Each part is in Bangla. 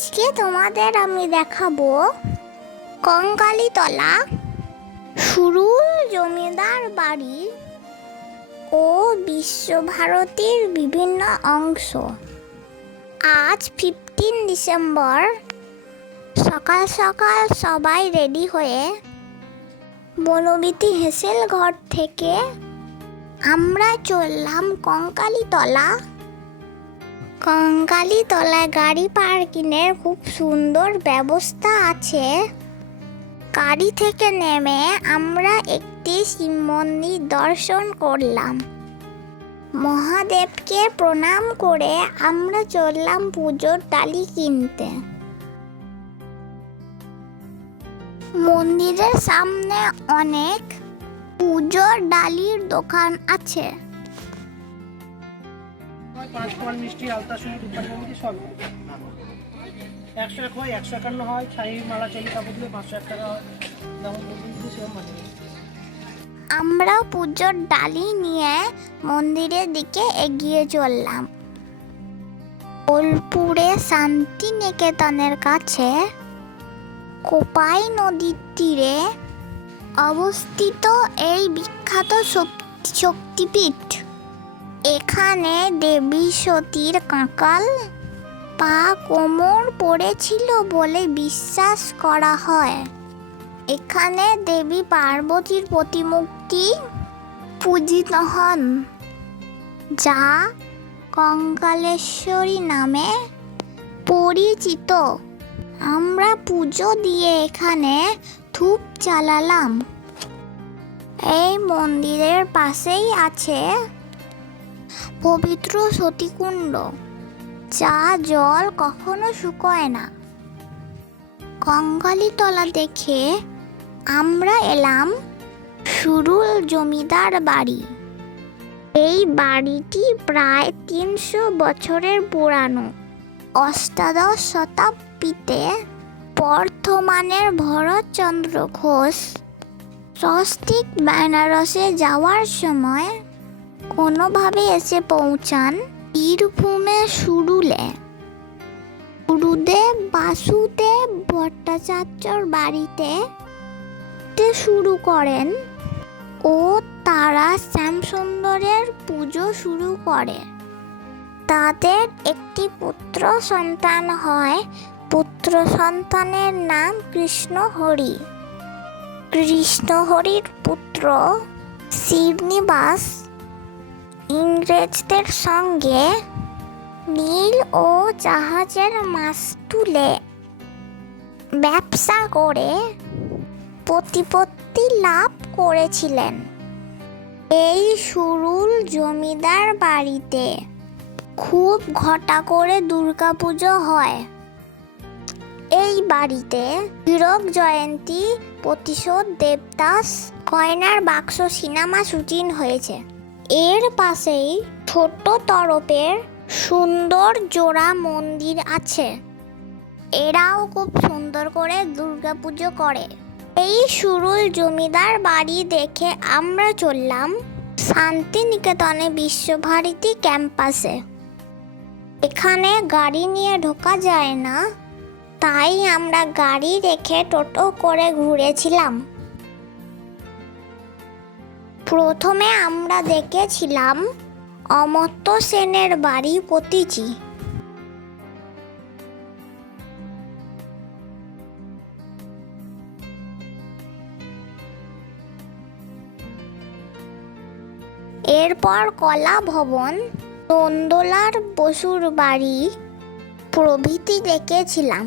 আজকে তোমাদের আমি দেখাবো কঙ্কালীতলা সুরুল জমিদার বাড়ি ও বিশ্বভারতীর বিভিন্ন অংশ। আজ 15 ডিসেম্বর সকাল সকাল সবাই রেডি হয়ে বনবিথি হেসেল ঘর থেকে আমরা চললাম কঙ্কালীতলা। কঙ্কালীতলায় গাড়ি পার্কিংয়ের খুব সুন্দর ব্যবস্থা আছে। গাড়ি থেকে নেমে আমরা একটি শিব মন্দির দর্শন করলাম। মহাদেবকে প্রণাম করে আমরা চললাম পুজোর ডালি কিনতে। মন্দিরের সামনে অনেক পুজোর ডালির দোকান আছে। 5 কোয়াল মিষ্টি, আলতা সুই, রূপার মিষ্টি সব 100 হয়, 151 হয়, ছাই মালা চলি কাপড় দিয়ে 501 টাকা হয়। যেমন সেরকম মাঝে আমরা পুজোর ডালি নিয়ে মন্দিরের দিকে এগিয়ে চললাম। বোলপুরে শান্তিনিকেতনের কাছে কোপাই নদীর তীরে অবস্থিত এই বিখ্যাত শক্তিপীঠ। এখানে দেবী সতীর কাঁকাল পা কোমর পড়েছিল বলে বিশ্বাস করা হয়। এখানে দেবী পার্বতীর প্রতিমূর্তি পূজিত হন, যা কঙ্কালেশ্বরী নামে পরিচিত। আমরা পুজো দিয়ে এখানে ধূপ জ্বালালাম। এই মন্দিরের পাশেই আছে পবিত্র সতীকুণ্ড, যা জল কখনো শুকোয় না। কঙ্কালীতলা দেখে আমরা এলাম সুরুল জমিদার বাড়ি। এই বাড়িটি প্রায় 300 বছরের পুরানো। অষ্টাদশ শতাব্দীতে বর্ধমানের ভরতচন্দ্র ঘোষ স্বস্তিক বেনারসে যাওয়ার সময় কোনোভাবে এসে পৌঁছান বীরভূমের সুরুলে। গুরুদেব বাসুদেব ভট্টাচার্যর বাড়িতে শুরু করেন ও তারা শ্যামসুন্দরের পুজো শুরু করে। তাদের একটি পুত্র সন্তান হয়। পুত্র সন্তানের নাম কৃষ্ণহরি। কৃষ্ণহরির পুত্র শ্রীনিবাস ইংরেজদের সঙ্গে নীল ও জাহাজের মাছ তুলে ব্যবসা করে প্রতিপত্তি লাভ করেছিলেন। এই সুরুল জমিদার বাড়িতে খুব ঘটা করে দুর্গাপুজো হয়। এই বাড়িতে হীরক জয়ন্তী, প্রতিশোধ, দেবদাস, গয়নার বাক্স সিনেমা শুটিং হয়েছে। এর পাশেই ছোট তরফের সুন্দর জোড়া মন্দির আছে। এরাও খুব সুন্দর করে দুর্গাপুজো করে। এই সুরুল জমিদার বাড়ি দেখে আমরা চললাম শান্তিনিকেতনে বিশ্বভারতী ক্যাম্পাসে। এখানে গাড়ি নিয়ে ঢোকা যায় না, তাই আমরা গাড়ি রেখে টোটো করে ঘুরেছিলাম। প্রথমে আমরা দেখেছিলাম অমর্ত্য সেনের বাড়ি পতিচি। এরপর কলা ভবন, নন্দলাল বসুর বাড়ি প্রভৃতি দেখেছিলাম।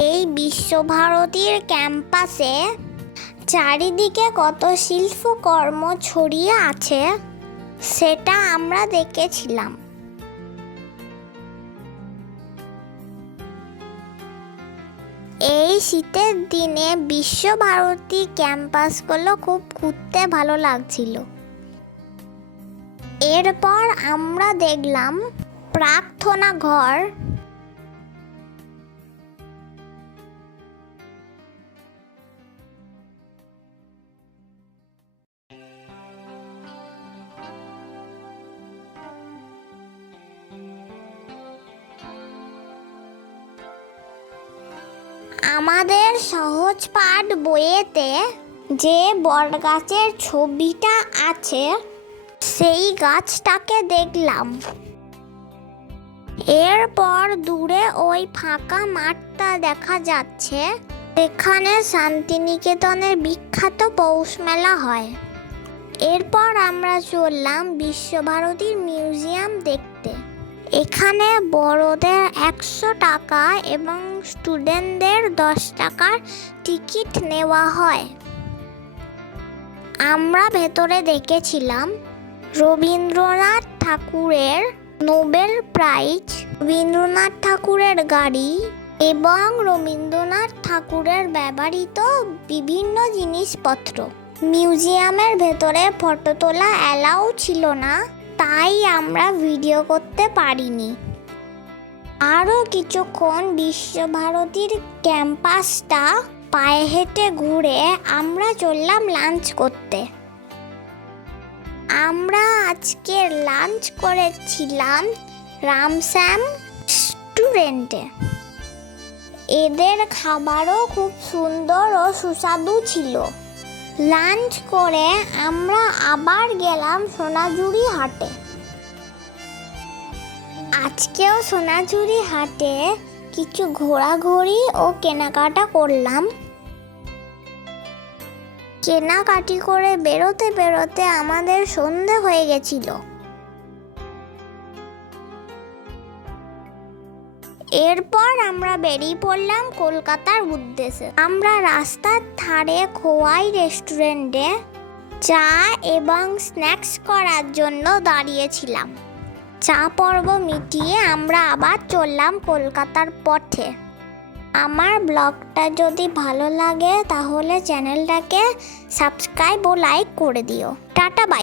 এই বিশ্বভারতীর ক্যাম্পাসে চারিদিকে কত শিল্পকর্ম ছড়িয়ে আছে সেটা আমরা দেখেছিলাম। এই শীতের দিনে বিশ্বভারতী ক্যাম্পাসগুলো খুব ঘুরতে ভালো লাগছিল। এরপর আমরা দেখলাম প্রার্থনা ঘর। আমাদের সহজ পাঠ বইয়েতে যে বটগাছের ছবিটা আছে সেই গাছটাকে দেখলাম। এরপর দূরে ওই ফাঁকা মাঠটা দেখা যাচ্ছে, এখানে শান্তিনিকেতনের বিখ্যাত পৌষ মেলা হয়। এরপর আমরা চললাম বিশ্বভারতীর মিউজিয়াম দেখতে। এখানে বড়দের 100 টাকা এবং স্টুডেন্টদের 10 টাকার টিকিট নেওয়া হয়। আমরা ভেতরে দেখেছিলাম রবীন্দ্রনাথ ঠাকুরের নোবেল প্রাইজ, রবীন্দ্রনাথ ঠাকুরের গাড়ি এবং রবীন্দ্রনাথ ঠাকুরের ব্যবহৃত বিভিন্ন জিনিসপত্র। মিউজিয়ামের ভেতরে ফটো তোলা অ্যালাউ ছিল না, তাই আমরা ভিডিও করতে পারিনি। আরও কিছুক্ষণ বিশ্বভারতীর ক্যাম্পাসটা পায়ে হেঁটে ঘুরে আমরা চললাম লাঞ্চ করতে। আমরা আজকে লাঞ্চ করেছিলাম রামশ্যাম রেস্টুরেন্টে। এদের খাবারও খুব সুন্দর ও সুস্বাদু ছিল। লাঞ্চ করে আমরা আবার গেলাম সোনাঝুরি হাটে। আজকেও সোনাঝুরি হাটে কিছু ঘোরাঘুরি ও কেনাকাটা করলাম। কেনাকাটি করে বেরোতে বেরোতে আমাদের সন্ধে হয়ে গেছিল। এরপর আমরা বেরিয়ে পড়লাম কলকাতার উদ্দেশ্যে। আমরা রাস্তার ধারে খোয়াই রেস্টুরেন্টে চা এবং স্ন্যাক্স করার জন্য দাঁড়িয়েছিলাম। চা পর্ব মিটিয়ে আমরা আবার চললাম কলকাতার পথে। আমার ব্লগটা যদি ভালো লাগে তাহলে চ্যানেলটাকে সাবস্ক্রাইব ও লাইক করে দিও। Tata bye.